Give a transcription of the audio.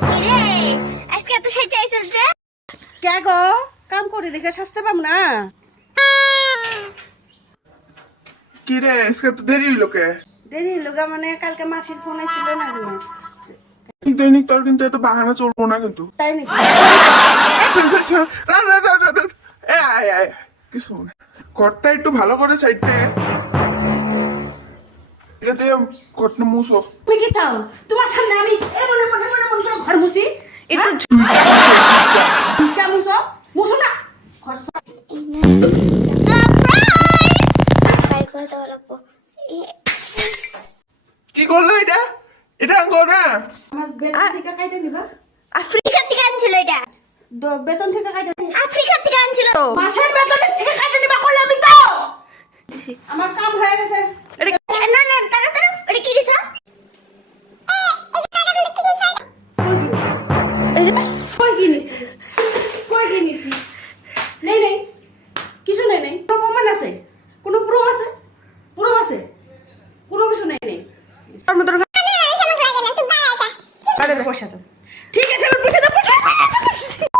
কিরে আজকে এত সাইতে আইছস যে? কে গো কাম করে দেখে শাস্তে পাম না। কি রে আজকে তো দেরি হইলো কে? দেরি হলো গা মানে কালকে মাসির ফোন আইছিল না তুমি দৈনিক তোর কিন্তু এত বাহানা চলবো না কিন্তু। তাই নাকি? না না না না না। এ আয় আয় কিছু না, ঘরটা একটু ভালো করে চাইতে এটা দিয়ে ঘরটা মুছো। তুমি কি চাও তোমার সামনে আমি এমন এমন এমন এমন করে ঘর মুছি একটু ঝুঁকা মুছো মুছো না ঘর বাইর করে দেওয়া লাগবো। কি করলো এটা? এটা আঙ্গো না। আমার বেতন থেকে কাইটা নিবা। আফ্রিকা থেকে আনছিল এটা। বেতন থেকে কাইটা নিবা। আফ্রিকা থেকে আনছিল। মাসের বেতনের থেকে কাইটা নিবা কইলে আমি তো আমার কাম হয়ে গেছে। না না তারা তারা এটা কি দিছ? কই কিনিছি কই কিনিছি নেই নেই কিছু নেই নেই কোনো প্রমাণ আছে কোনো প্রুফ আছে প্রুফ আছে কোনো কিছু নেই নেই তার মধ্যে পয়সা তো ঠিক আছে আমার পয়সা দাও